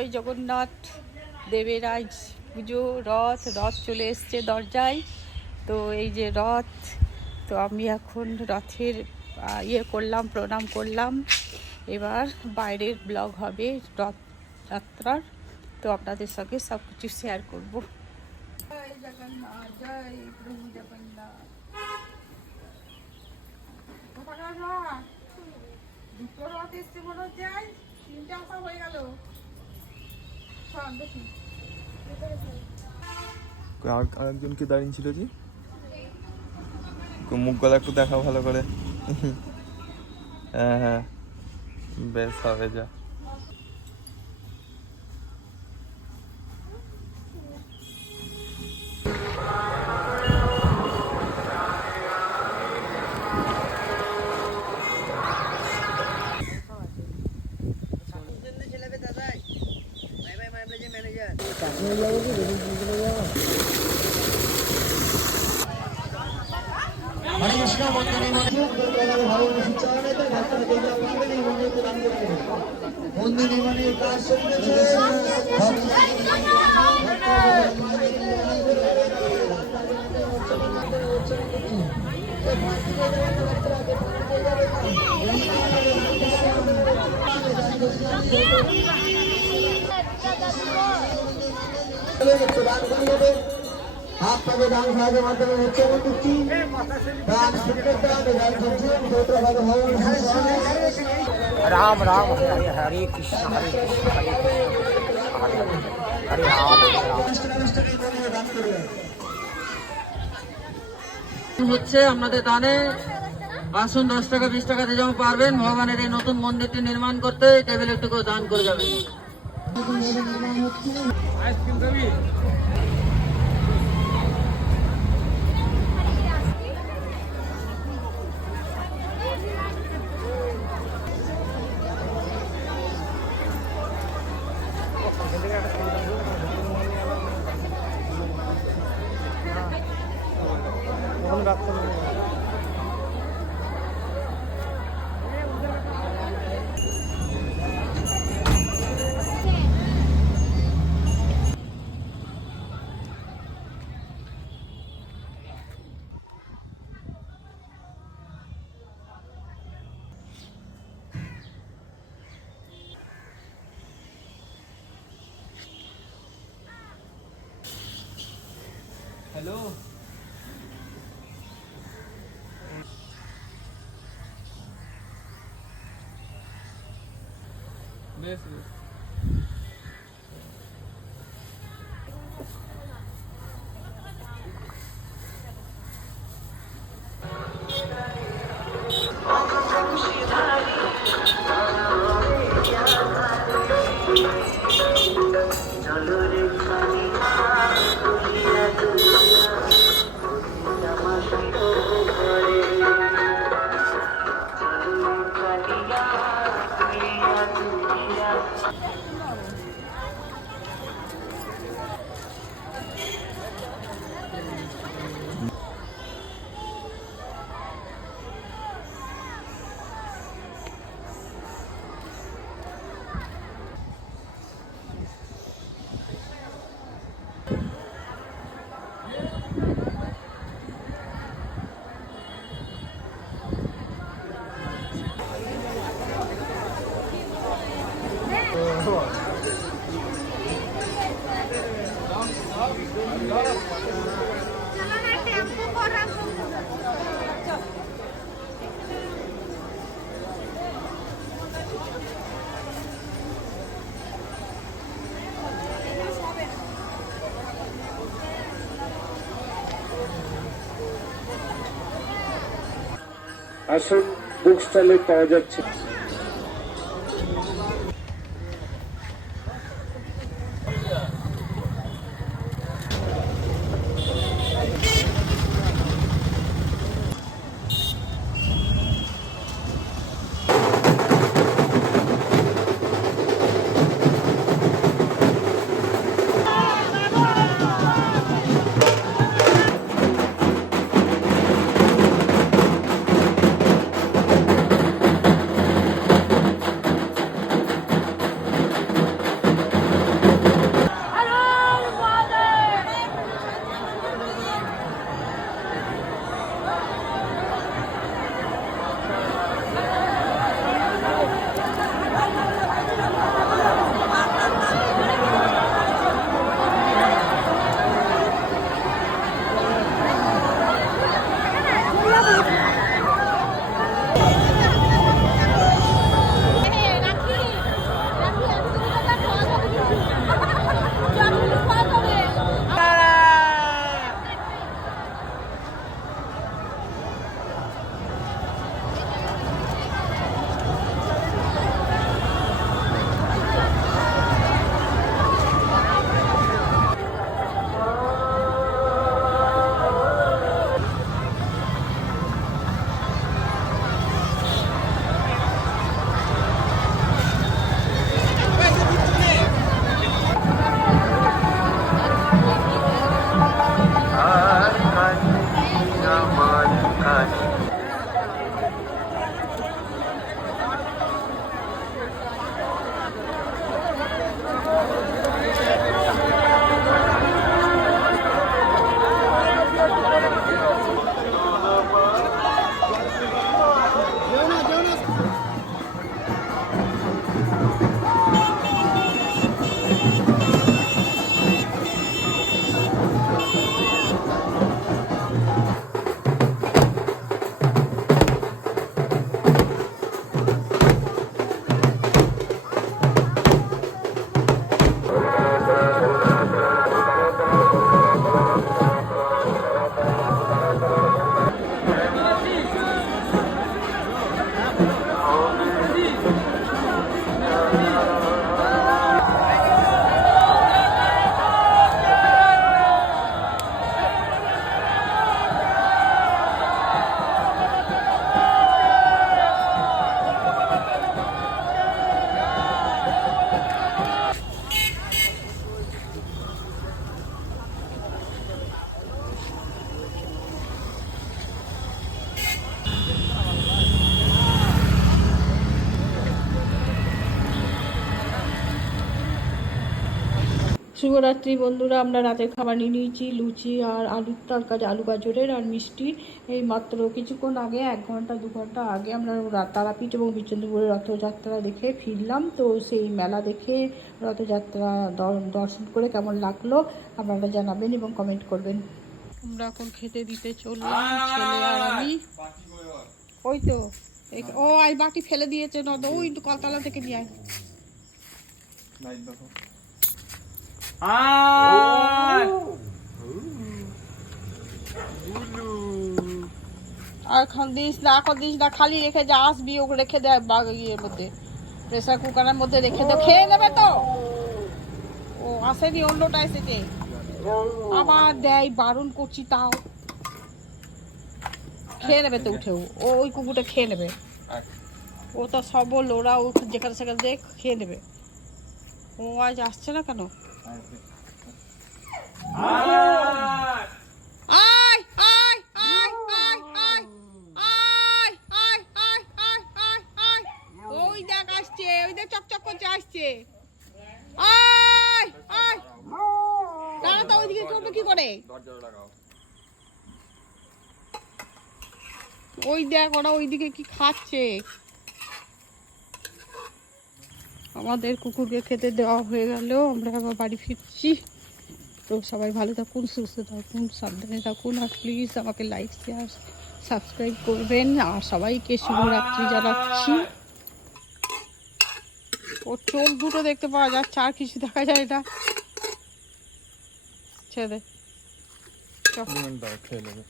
জয় জগন্নাথ। দেবের আজ পুজো, রথ চলে এসছে দরজায়। তো এই যে রথ, তো আমি এখন রথের করলাম, প্রণাম করলাম। এবার বাইরের ব্লগ হবে রথযাত্রার, তো আপনাদের সঙ্গে সব কিছু শেয়ার করবো। জয় জগন্নাথ, জয় প্রভু জগন্নাথ। দুটো রথ এসছে মনে হচ্ছে, তিনটে আসা হয়ে গেল। দেখি আরেকজনকে দাঁড়িয়ে ছিল যে, মুখ গলা একটু দেখাও ভালো করে। হ্যাঁ হ্যাঁ, বেশ হবে যা। আপনাদের দান সাহায্যের মাধ্যমে হচ্ছে দিচ্ছি দান राम राम हरे हरे कृष्ण हरे कृष्ण हरे कृष्ण हरे हरे राम হচ্ছে আপনাদের দানে। আসুন 10 টাকা 20 টাকা দিয়ে যেমন পারবেন ভগবানের এই নতুন মন্দিরটি নির্মাণ করতে টেবিল একটু করে দান করে যাবেন। হ্যালো, বেশ বেশ। আসল বুক স্টলে পাওয়া যাচ্ছে। শুভরাত্রি বন্ধুরা, আমরা রাতের খাবার নিয়ে নিয়েছি লুচি আর আলুর তরকারি, আলু গাজরের আর মিষ্টি। এই মাত্র কিছুক্ষণ আগে 1 ঘন্টা 2 ঘন্টা আগে আমরা তারাপীঠ এবং বিচন্দ্রপুরের রথযাত্রা দেখে ফিরলাম। তো সেই মেলা দেখে রথযাত্রা দর্শন করে কেমন লাগলো আপনারা জানাবেন এবং কমেন্ট করবেন। আমরা এখন খেতে দিতে চললাম, ছেলে আর আমি। ওই তো ও আই বাটি ফেলে দিয়েছে, না ওই কলতলা থেকে নিয়ে আয়। আর এখন দিস না, খালি রেখে যা, আসবি ওকে রেখে দেয় ইয়ের মধ্যে, প্রেসার কুকারের মধ্যে রেখে দে, খেয়ে নেবে তো। ও আসেনি, অন্যটা এসেছে, আবার দেয়, বারণ করছি তাও খেয়ে নেবে তো উঠেও। ও ওই কুকুরটা খেয়ে নেবে, ও তো সব বললো, ওরা যেখানে সেখানে দেখ খেয়ে নেবে। ও আজ আসছে না কেন? ওই দেখ আসছে, ওই দেখ চকচক করছে, আসছে। দাঁড়া তো, ওইদিকে করবে কি করে? ওই দেখ ওরা ওইদিকে কি খাচ্ছে। আমাদের কুকুরকে খেতে দেওয়া হয়ে গেল, আমরা আবার বাড়ি ফিরছি। তো সবাই ভালো থাকুন, সুস্থ থাকুন, সাবধানে থাকুন, আর প্লিজ আমাকে লাইক শেয়ার সাবস্ক্রাইব করবেন। আর সবাইকে শুভরাত্রি জানাচ্ছি। ও চোখ দুটো দেখতে পাওয়া যাচ্ছে, আর কিছু দেখা যায় না। ছেড়ে দে, খেয়ে নেবে।